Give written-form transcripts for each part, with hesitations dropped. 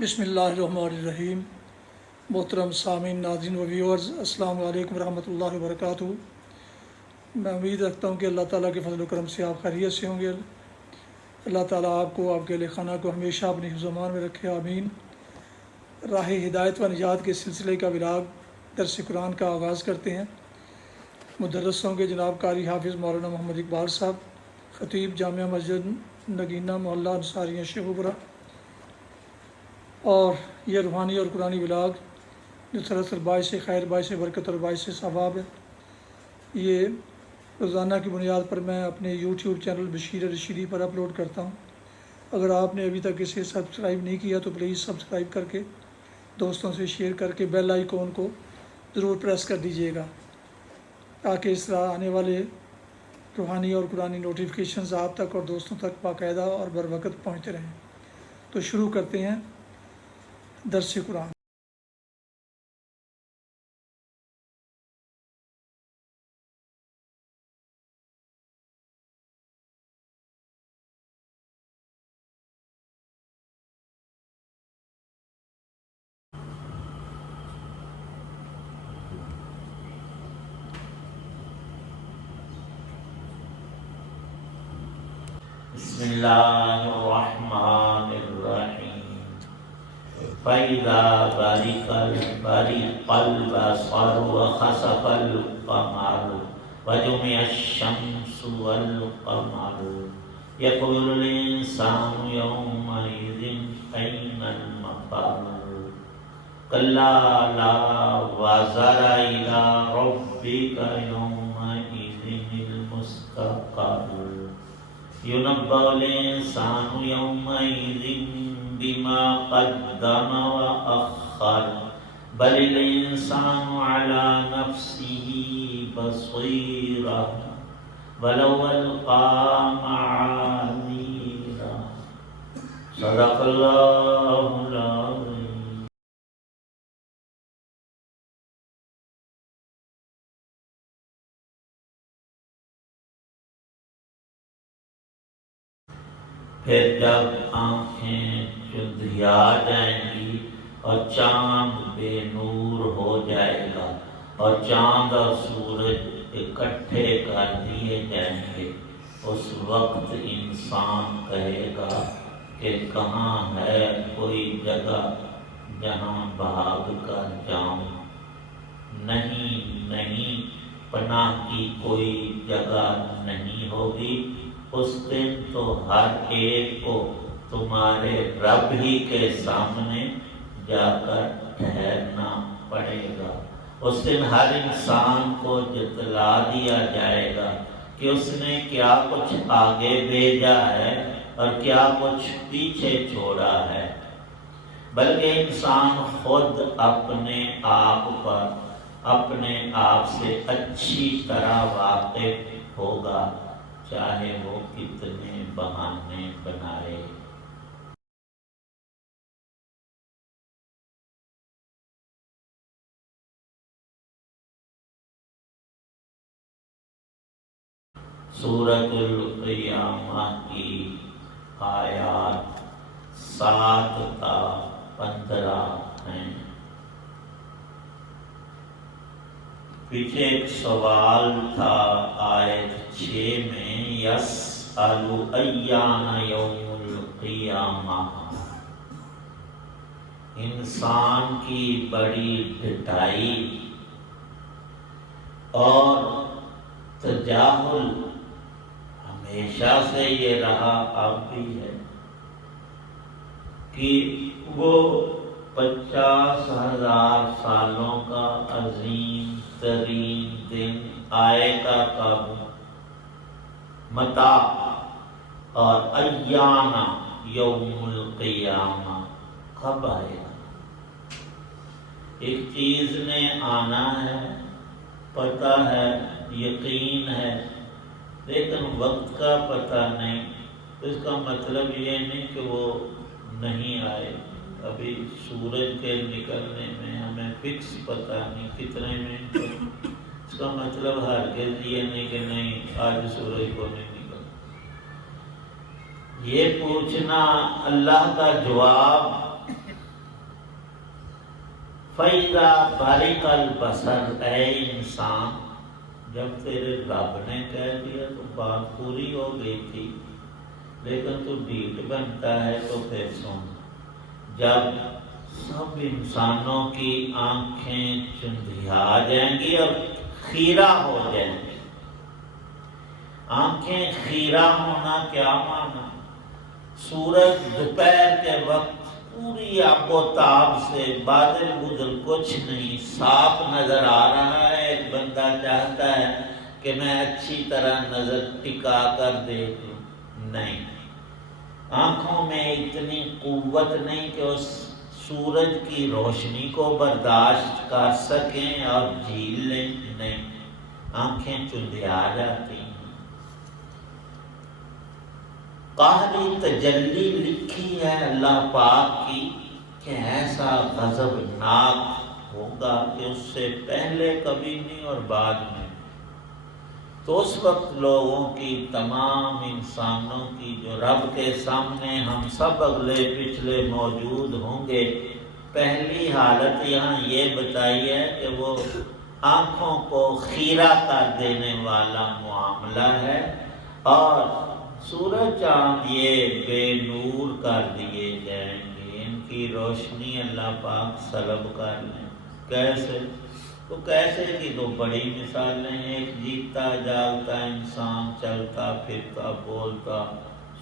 بسم اللہ الرحمن الرحیم۔ محترم سامعین، ناظرین و ویورز، السلام علیکم ورحمۃ اللہ وبرکاتہ۔ میں امید رکھتا ہوں کہ اللہ تعالیٰ کے فضل و کرم سے آپ خیریت سے ہوں گے۔ اللہ تعالیٰ آپ کو، آپ کے اہل خانہ کو ہمیشہ اپنے حفظ و امان میں رکھے، آمین۔ راہ ہدایت و نجات کے سلسلے کا ولاگ درس قرآن کا آغاز کرتے ہیں۔ مدرس ہوں گے جناب قاری حافظ مولانا محمد اقبال صاحب، خطیب جامعہ مسجد نگینہ محلہ انصاریہ شیخوپورہ، اور یہ روحانی اور قرآنی ولاگ جو سراسر باعث خیر، باعث برکت اور باعث ثواب ہے، یہ روزانہ کی بنیاد پر میں اپنے یوٹیوب چینل بشیر رشیدی پر اپلوڈ کرتا ہوں۔ اگر آپ نے ابھی تک اسے سبسکرائب نہیں کیا تو پلیز سبسکرائب کر کے دوستوں سے شیئر کر کے بیل آئیکن کو ضرور پریس کر دیجیے گا، تاکہ اس طرح آنے والے روحانی اور قرآنی نوٹیفیکیشنز آپ تک اور دوستوں تک باقاعدہ اور بر وقت پہنچتے رہیں۔ تو شروع کرتے ہیں درس قرآن۔ بسم اللہ الرحمن الرحیم۔ فَإِذَا بَرِقَ الْبَصَرُ وَخَسَفَ الْقَمَرُ وَجُمِعَ الشَّمْسُ وَالْقَمَرُ يَقُولُ الْإِنسَانُ يَوْمَئِذٍ أَيْنَ الْمَفَرُّ كَلَّا لَا وَزَرَ إِلَىٰ رَبِّكَ يَوْمَئِذٍ الْمُسْتَقَرُّ يُنَبَّأُ الْإِنسَانُ يَوْمَئِذٍ بِمَا قَدَّمَ وَأَخَّرَ بَلِ الْإِنسَانُ عَلَىٰ نَفْسِهِ بَصِيرَةٌ وَلَوْ أَلْقَىٰ مَعَاذِيرَهُ۔ صدق اللہ العظیم۔ پھر جب آنکھیں چندھیا جائیں گی اور چاند بے نور ہو جائے گا اور چاند اور سورج اکٹھے کر دیے جائیں گے، اس وقت انسان کہے گا کہ کہاں ہے کوئی جگہ جہاں بھاگ کر جاؤں؟ نہیں، پناہ کی کوئی جگہ نہیں ہوگی۔ اس دن تو ہر ایک کو تمہارے رب ہی کے سامنے جا کر ٹھہرنا پڑے گا۔ اس دن ہر انسان کو جتلا دیا جائے گا کہ اس نے کیا کچھ آگے بھیجا ہے اور کیا کچھ پیچھے چھوڑا ہے، بلکہ انسان خود اپنے آپ پر، اپنے آپ سے اچھی طرح واقف ہوگا، چاہے وہ کتنے بہانے بنائے۔ سورۃ القیامہ کی آیات 7 تا 15 ہیں۔ پیچھے ایک سوال تھا آیت 6 میں، یسأل ایان یوم القیامہ۔ انسان کی بڑی ڈٹائی اور تجاہل ہمیشہ سے یہ رہا، اب بھی ہے، کہ وہ 50,000 سالوں کا عظیم ترین دن آئے گا کب؟ متا اور ایانا یوم القیامہ کب آئے گا؟ ایک چیز نے آنا ہے، پتہ ہے، یقین ہے، لیکن وقت کا پتہ نہیں۔ اس کا مطلب یہ نہیں کہ وہ نہیں آئے۔ ابھی سورج کے نکلنے میں ہمیں فکس پتہ نہیں کتنے منٹ، اس کا مطلب ہرگز یہ نہیں کہ نہیں آج سورج کو نہیں نکلا۔ یہ پوچھنا اللہ کا جواب فَإِذَا بَرِقَ الْبَصَرُ، اے انسان جب تیرے رب نے کہہ دیا تو بات پوری ہو گئی تھی، لیکن تو ڈھیٹ بنتا ہے تو پھر سن، جب سب انسانوں کی آنکھیں چندھیا جائیں گی اور خیرہ ہو جائیں گی۔ آنکھیں خیرہ ہونا کیا معنی؟ سورج دوپہر کے وقت پوری آب و تاب سے بادل بدل کچھ نہیں، صاف نظر آ رہا ہے، ایک بندہ چاہتا ہے کہ میں اچھی طرح نظر ٹکا کر دیکھ لوں، نہیں، آنکھوں میں اتنی قوت نہیں کہ اس سورج کی روشنی کو برداشت کر سکیں اور جھیل لیں، نہیں، آنکھیں چندھیا جاتی ہیں۔ قہری تجلی لکھی ہے اللہ پاک کی کہ ایسا غضبناک ہوگا کہ اس سے پہلے کبھی نہیں اور بعد میں، تو اس وقت لوگوں کی، تمام انسانوں کی جو رب کے سامنے ہم سب اگلے پچھلے موجود ہوں گے، پہلی حالت یہاں یہ بتائی ہے کہ وہ آنکھوں کو خیرہ کر دینے والا معاملہ ہے، اور سورج چاند یہ بے نور کر دیے جائیں گے، ان کی روشنی اللہ پاک سلب کر لیں۔ کیسے؟ تو کیسے کی تو بڑی مثالیں، ایک جیتا جاگتا انسان چلتا پھرتا بولتا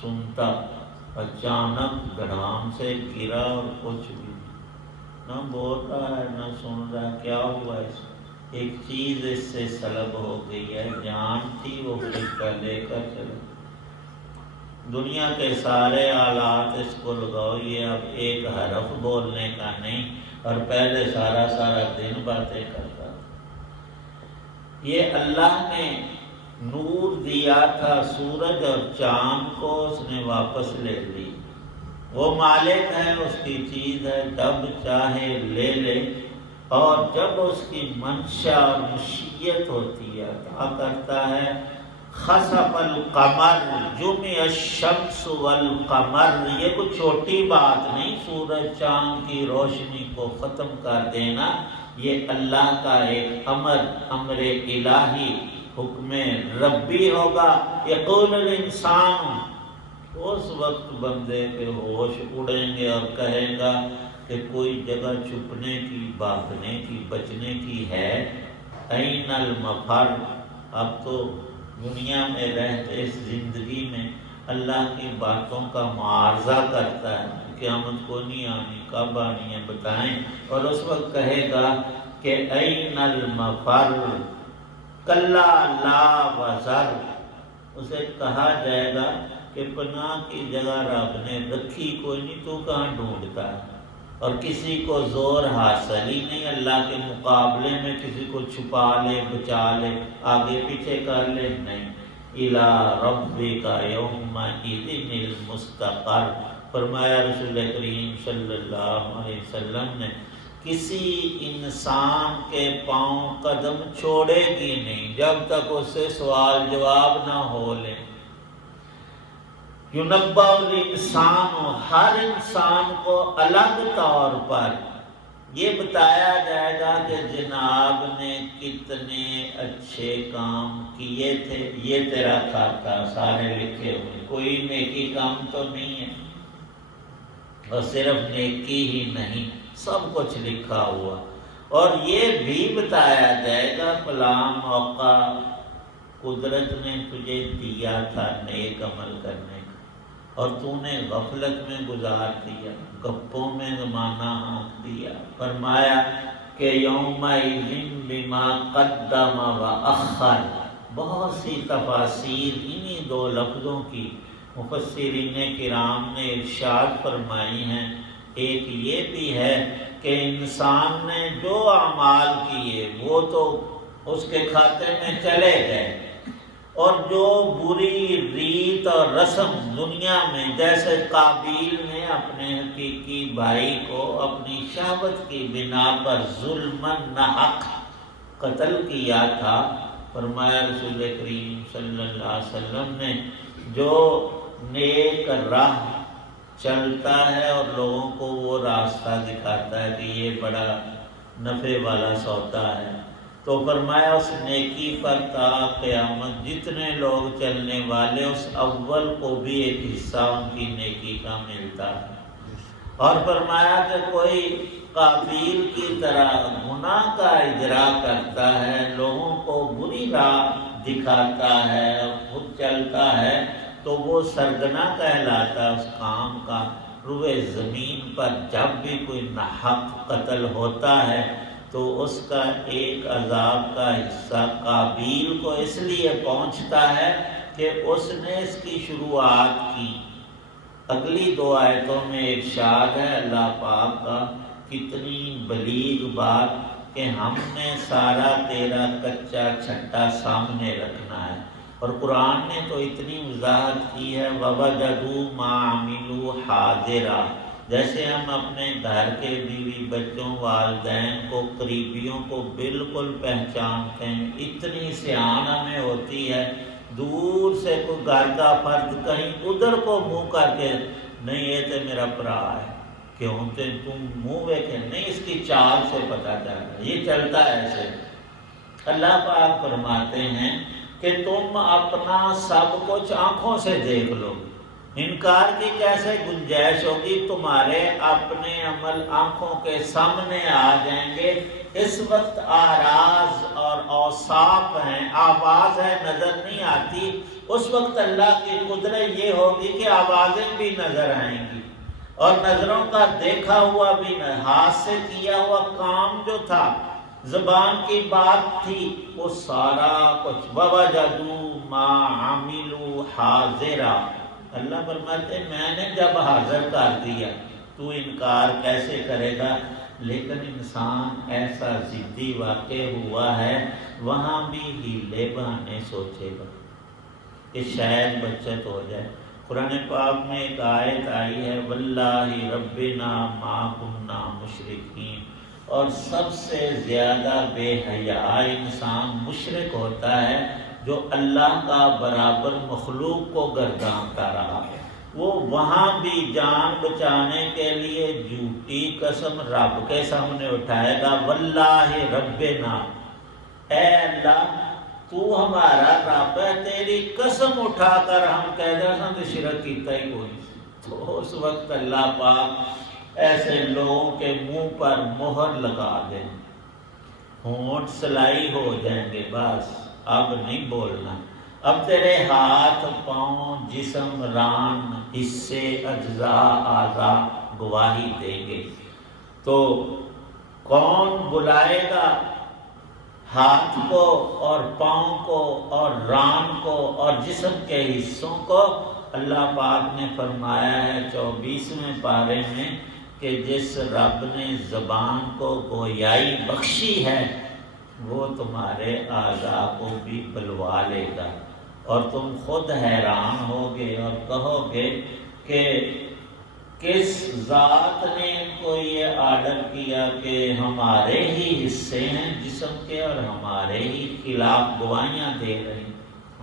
سنتا، اچانک دھڑام سے گرا اور کچھ بھی نہ بول رہا ہے نہ سن رہا، کیا ہوا اس کو؟ ایک چیز اس سے سلب ہو گئی ہے، جان تھی وہ فرشتہ لے کر چلا۔ دنیا کے سارے آلات اس کو لگاؤ، یہ اب ایک حرف بولنے کا نہیں، اور پہلے سارا دن باتیں کرتا تھا۔ یہ اللہ نے نور دیا تھا سورج اور چاند کو، اس نے واپس لے لی۔ وہ مالک ہے، اس کی چیز ہے، جب چاہے لے لے، اور جب اس کی منشا اور مشیت ہوتی ہے عطا کرتا ہے۔ خسف القمر جمع الشمس والقمر، یہ کوئی چھوٹی بات نہیں، سورج چاند کی روشنی کو ختم کر دینا، یہ اللہ کا ایک امر الہی، حکم ربی ہوگا۔ یقول الانسان، اس وقت بندے کے ہوش اڑیں گے اور کہے گا کہ کوئی جگہ چھپنے کی، بھاگنے کی، بچنے کی ہے، این المفر۔ اب تو دنیا میں رہتے اس زندگی میں اللہ کی باتوں کا معارضہ کرتا ہے، قیامت کو نہیں آنی، کب آنی ہے بتائیں، اور اس وقت کہے گا کہ این المفر کلا لا وزر، اسے کہا جائے گا کہ پناہ کی جگہ رب نے رکھی کوئی نہیں، تو کہاں ڈھونڈتا ہے، اور کسی کو زور حاصل ہی نہیں اللہ کے مقابلے میں، کسی کو چھپا لے، بچا لے، آگے پیچھے کر لے، نہیں۔ اِلَىٰ رَبِّكَ يَوْمَئِذٍ الْمُسْتَقَرُّ، فرمایا رسول کریم صلی اللہ علیہ وسلم نے، کسی انسان کے پاؤں قدم چھوڑے گی نہیں جب تک اس سے سوال جواب نہ ہو لے۔ یُنَبَّأُ الْإِنسَانُ، ہر انسان کو الگ طور پر یہ بتایا جائے گا کہ جناب نے کتنے اچھے کام کیے تھے، یہ تیرا کھاتا سارے لکھے ہوئے، کوئی نیکی کام تو نہیں ہے، اور صرف نیکی ہی نہیں، سب کچھ لکھا ہوا۔ اور یہ بھی بتایا جائے گا فلاں موقع قدرت نے تجھے دیا تھا نیک عمل کرنے کا، اور تو نے غفلت میں گزار دیا، گپوں میں زمانہ ہانک دیا۔ فرمایا کہ یومئذ بما قدم وأخر، بہت سی تفاسیر انہی دو لفظوں کی مفسرین کرام نے ارشاد فرمائی ہیں۔ ایک یہ بھی ہے کہ انسان نے جو اعمال کیے وہ تو اس کے کھاتے میں چلے گئے، اور جو بری ریت اور رسم دنیا میں، جیسے قابیل نے اپنے حقیقی بھائی کو اپنی شہوت کی بنا پر ظلماً ناحق قتل کیا تھا، فرمایا رسول کریم صلی اللہ علیہ وسلم نے، جو نیک راہ چلتا ہے اور لوگوں کو وہ راستہ دکھاتا ہے کہ یہ بڑا نفع والا سودا ہے۔ تو فرمایا اس نیکی پر تا قیامت جتنے لوگ چلنے والے اس اول کو بھی ایک حصہ ان کی نیکی کا ملتا ہے۔ اور فرمایا کہ کوئی قابیل کی طرح گناہ کا اجرا کرتا ہے، لوگوں کو بری راہ دکھاتا ہے، خود چلتا ہے، تو وہ سرگنا کہلاتا ہے اس کام کا۔ روئے زمین پر جب بھی کوئی ناحق قتل ہوتا ہے تو اس کا ایک عذاب کا حصہ قابیل کو اس لیے پہنچتا ہے کہ اس نے اس کی شروعات کی۔ اگلی 2 آیتوں میں ارشاد ہے اللہ پاک کا، کتنی بلیغ بات کہ ہم نے سارا تیرا کچا چھٹا سامنے رکھنا ہے۔ اور قرآن نے تو اتنی وضاحت کی ہے وَوَجَدُوا مَا عَمِلُوا حَاضِرًا، جیسے ہم اپنے گھر کے بیوی بچوں، والدین کو، قریبیوں کو بالکل پہچانتے ہیں، اتنی سیان ہمیں ہوتی ہے، دور سے کوئی گھر کا فرد کہیں ادھر کو منہ کر کے نہیں یہ تو میرا برا ہے، کیوں تم منہ ویکھے نہیں، اس کی چال سے پتہ چلتا، یہ چلتا ہے ایسے۔ اللہ پاک فرماتے ہیں کہ تم اپنا سب کچھ آنکھوں سے دیکھ لو، انکار کی کیسے گنجائش ہوگی؟ تمہارے اپنے عمل آنکھوں کے سامنے آ جائیں گے۔ اس وقت آراز اور اوصاف ہیں، آواز ہے نظر نہیں آتی، اس وقت اللہ کی قدرت یہ ہوگی کہ آوازیں بھی نظر آئیں گی، اور نظروں کا دیکھا ہوا بھی، ہاتھ سے کیا ہوا کام جو تھا، زبان کی بات تھی، وہ سارا کچھ وَوَجَدُوا مَا عَمِلُوا حَاضِرًا۔ اللہ فرماتے ہیں میں نے جب حاضر کر دیا تو انکار کیسے کرے گا؟ لیکن انسان ایسا ضدی واقع ہوا ہے، وہاں بھی ہیلے بہانے سوچے گا کہ شاید بچت ہو جائے۔ قرآن پاک میں ایک آیت آئی ہے وَاللَّهِ رَبِّنَا مَا كُنَّا مُشْرِكِينَ، اور سب سے زیادہ بے حیا انسان مشرک ہوتا ہے جو اللہ کا برابر مخلوق کو گردانتا رہا۔ وہ وہاں بھی جان بچانے کے لیے جھوٹی قسم رب کے سامنے اٹھائے گا، واللہ ربنا، اے اللہ تو ہمارا رب ہے، تیری قسم اٹھا کر ہم کہہ دیں تو شرک کیتا ہی کوئی۔ تو اس وقت اللہ پاک ایسے لوگوں کے منہ پر مہر لگا دیں، ہونٹ سلائی ہو جائیں گے، بس اب نہیں بولنا، اب تیرے ہاتھ پاؤں جسم ران حصے اجزاء اعضاء گواہی دیں گے۔ تو کون بلائے گا ہاتھ کو اور پاؤں کو اور ران کو اور جسم کے حصوں کو؟ اللہ پاک نے فرمایا ہے 24ویں پارے میں کہ جس رب نے زبان کو گویائی بخشی ہے وہ تمہارے اعضاء کو بھی بلوا لے گا، اور تم خود حیران ہوگے اور کہو گے کہ کس ذات نے ان کو یہ آرڈر کیا کہ ہمارے ہی حصے ہیں جسم کے اور ہمارے ہی خلاف گواہیاں دے رہے ہیں۔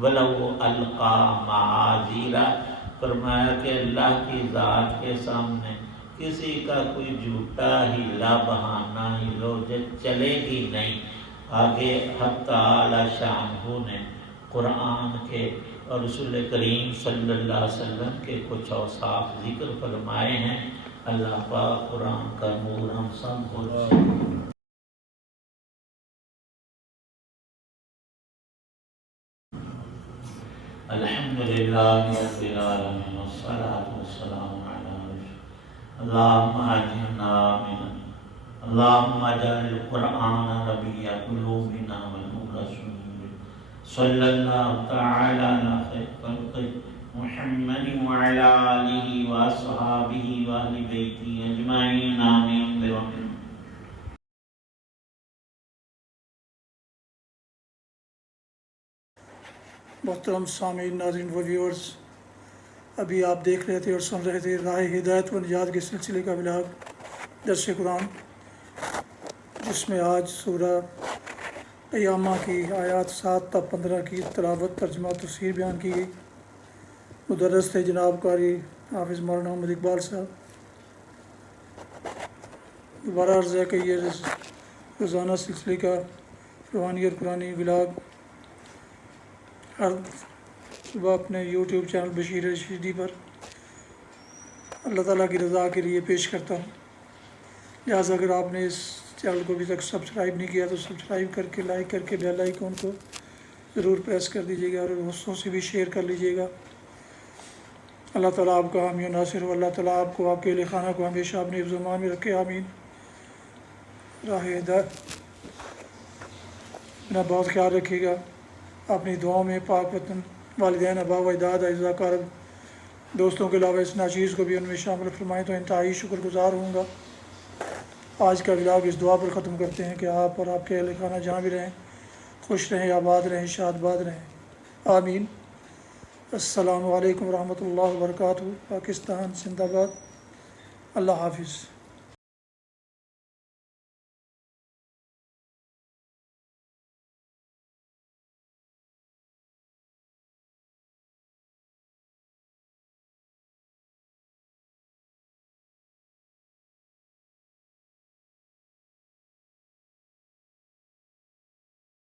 وَلَوْ أَلْقَىٰ مَعَاذِيرًا، فرمایا کہ اللہ کی ذات کے سامنے کسی کا کوئی جھوٹا ہیلا بہانہ ہلوجت چلے گی نہیں۔ آگے حق تعالی شانہ نے قرآن کے اور رسول کریم صلی اللہ علیہ وسلم کے کچھ اوصاف ذکر فرمائے ہیں۔ اللہ پاک قرآن کا نور ہم سب کو الحمدللہ رب العالمین والصلاة والسلام علی اللہم اجرنا من اللہم اجعل القرآن ربیع قلوبنا ونور صدورنا صلی اللہ تعالی علی خیر خلق محمد وعلی آلہ واصحابہ واہل بیتہ اجمعین آمین برحمتہ۔ محترم سامعین، ناظرین و ویورز، ابھی آپ دیکھ رہے تھے اور سن رہے تھے راہ ہدایت و نجات کے سلسلے کا ولاگ درس قرآن، جس میں آج سورہ قیامہ کی آیات 7 تا 15 کی تلاوت، ترجمہ، تفسیر بیان کی گئی۔ مدرس تھے جناب قاری حافظ مولانا محمد اقبال صاحب۔ دوبارہ عرض ہے کہ یہ روزانہ سلسلے کا روحانی اور قرآنی ولاگ ہر صبح اپنے یوٹیوب چینل بشیر رشیدی پر اللہ تعالیٰ کی رضا کے لیے پیش کرتا ہوں۔ لہٰذا اگر آپ نے اس چینل کو ابھی تک سبسکرائب نہیں کیا تو سبسکرائب کر کے لائک کر کے بیل آئیکن کو ضرور پریس کر دیجیے گا اور دوستوں سے بھی شیئر کر لیجیے گا۔ اللہ تعالیٰ آپ کا حامی و ناصر ہو، اللہ تعالیٰ آپ کو آپ کے اہل خانہ کو ہمیشہ اپنے حفظ و امان میں رکھے، آمین۔ راہ ہدایت اپنا بہت خیال رکھیے گا، اپنی دعاؤں میں پاک وطن، والدین، آبا و اجداد، اعزاء اقارب، دوستوں کے علاوہ اس ناچیز کو بھی ان میں شامل فرمائیں تو انتہائی شکر گزار ہوں گا۔ آج کا ولاگ اس دعا پر ختم کرتے ہیں کہ آپ اور آپ کے اہل خانہ جہاں بھی رہیں خوش رہیں، آباد رہیں، شاد باد رہیں، آمین۔ السلام علیکم ورحمۃ اللہ وبرکاتہ۔ پاکستان زندہ باد۔ اللہ حافظ۔